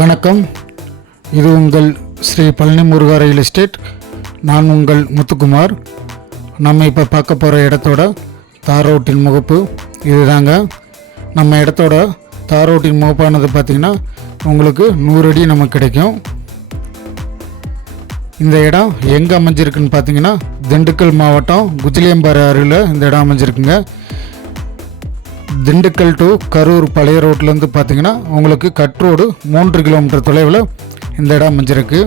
வணக்கம். இது உங்கள் ஸ்ரீ பழனி முருகா ரியல் எஸ்டேட். நான் உங்கள் முத்துக்குமார். நம்ம இப்போ பார்க்க போகிற இடத்தோட தார் ரோட்டின் முகப்பு இதுதாங்க. நம்ம இடத்தோட தார் ரோட்டின் முகப்பானது பார்த்திங்கன்னா உங்களுக்கு 100 அடி நமக்கு கிடைக்கும். இந்த இடம் எங்கே அமைஞ்சிருக்குன்னு பார்த்தீங்கன்னா திண்டுக்கல் மாவட்டம் குஜிலியம்பாறை அருகில் இந்த இடம் அமைஞ்சிருக்குங்க. திண்டுக்கல் டு கரூர் பழைய ரோட்லேருந்து பார்த்தீங்கன்னா உங்களுக்கு கட் ரோடு 3 கிலோமீட்டர் தொலைவில் இந்த இடம் அமைஞ்சிருக்கு.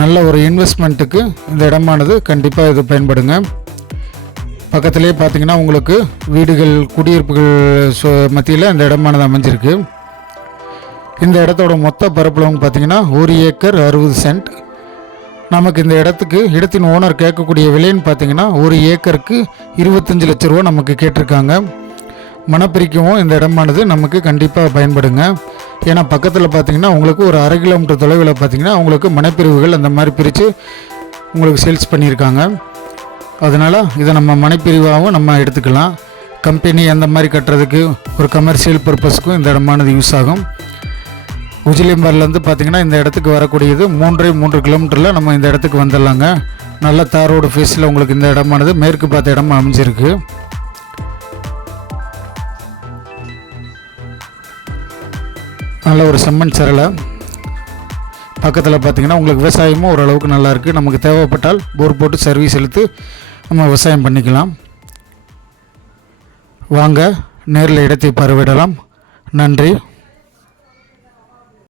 நல்ல ஒரு இன்வெஸ்ட்மெண்ட்டுக்கு இந்த இடமானது கண்டிப்பாக இது பயன்படுங்க. பக்கத்துலேயே பார்த்தீங்கன்னா உங்களுக்கு வீடுகள் குடியிருப்புகள் மத்தியில் இந்த இடமானது அமைஞ்சிருக்கு. இந்த இடத்தோட மொத்த பரப்பளவுன்னு பார்த்தீங்கன்னா 1 ஏக்கர் 60 சென்ட். நமக்கு இந்த இடத்தின் ஓனர் கேட்கக்கூடிய விலைன்னு பார்த்தீங்கன்னா 1 ஏக்கருக்கு 25 லட்ச ரூபா நமக்கு கேட்டிருக்காங்க. மனப்பிரிக்கவும் இந்த இடமானது நமக்கு கண்டிப்பாக பயன்படுங்க. ஏன்னா பக்கத்தில் பார்த்தீங்கன்னா உங்களுக்கு ஒரு 1/2 கிலோமீட்டர் தொலைவில் பார்த்தீங்கன்னா உங்களுக்கு மனைப்பிரிவுகள் அந்த மாதிரி பிரித்து உங்களுக்கு சேல்ஸ் பண்ணியிருக்காங்க. அதனால் இதை நம்ம மனைப்பிரிவாகவும் நம்ம எடுத்துக்கலாம். கம்பெனி அந்த மாதிரி கட்டுறதுக்கு ஒரு கமர்ஷியல் பர்பஸ்க்கும் இந்த இடமானது யூஸ் ஆகும். குஜிலியம்பாறையிலேருந்து பார்த்திங்கன்னா இந்த இடத்துக்கு வரக்கூடியது 3 கிலோமீட்டரில் நம்ம இந்த இடத்துக்கு வந்துடலாங்க. நல்ல தார் ரோடு ஃபேஸில் உங்களுக்கு இந்த இடமானது மேற்கு பார்த்த இடமா அமைஞ்சிருக்கு. நல்ல ஒரு செம்மண் சரளை பக்கத்தில் பார்த்திங்கன்னா உங்களுக்கு விவசாயமும் ஓரளவுக்கு நல்லாயிருக்கு. நமக்கு தேவைப்பட்டால் போர் போட்டு சர்வீஸ் இழுத்து நம்ம விவசாயம் பண்ணிக்கலாம். வாங்க நேரில் இடத்தை பார்வையிடலாம். நன்றி.